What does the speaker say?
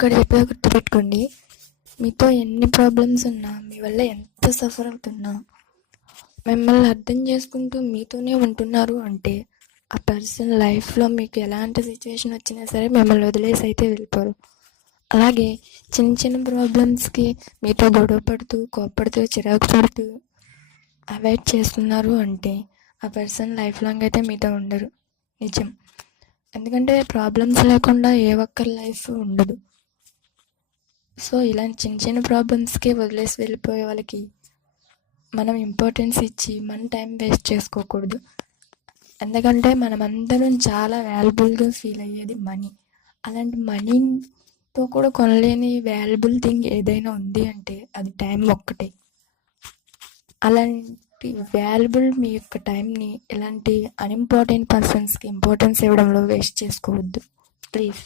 ఒక్కటి చెప్పేది గుర్తుపెట్టుకోండి. మీతో ఎన్ని ప్రాబ్లమ్స్ ఉన్నా మీ వల్ల ఎంత సఫర్ అవుతున్నా మిమ్మల్ని అర్థం చేసుకుంటూ మీతోనే ఉంటున్నారు అంటే ఆ పర్సన్ లైఫ్లో మీకు ఎలాంటి సిచ్యువేషన్ వచ్చినా సరే మిమ్మల్ని వదిలేసి అయితే వెళ్ళిపోరు. అలాగే చిన్న చిన్న ప్రాబ్లమ్స్కి మీతో గొడవ పడుతూ కోప్పడుతూ చిరాకు పడుతూ అవాయిడ్ చేస్తున్నారు అంటే ఆ పర్సన్ లైఫ్ లాంగ్ అయితే మీతో ఉండరు. నిజం. ఎందుకంటే ప్రాబ్లమ్స్ లేకుండా ఏ ఒక్కరి లైఫ్ ఉండదు. సో ఇలాంటి చిన్న చిన్న ప్రాబ్లమ్స్కే వదిలేసి వెళ్ళిపోయే వాళ్ళకి మనం ఇంపార్టెన్స్ ఇచ్చి మన టైం వేస్ట్ చేసుకోకూడదు. ఎందుకంటే మనం అందరం చాలా వాల్యుబుల్గా ఫీల్ అయ్యేది మనీ అలాంటి మనీతో కూడా కొనలేని వాల్యుబుల్ థింగ్ ఏదైనా ఉంది అంటే అది టైం ఒక్కటే. అలాంటి వాల్యుబుల్ మీ యొక్క టైంని ఇలాంటి అన్ఇంపార్టెంట్ పర్సన్స్కి ఇంపార్టెన్స్ ఇవ్వడంలో వేస్ట్ చేసుకోవద్దు. ప్లీజ్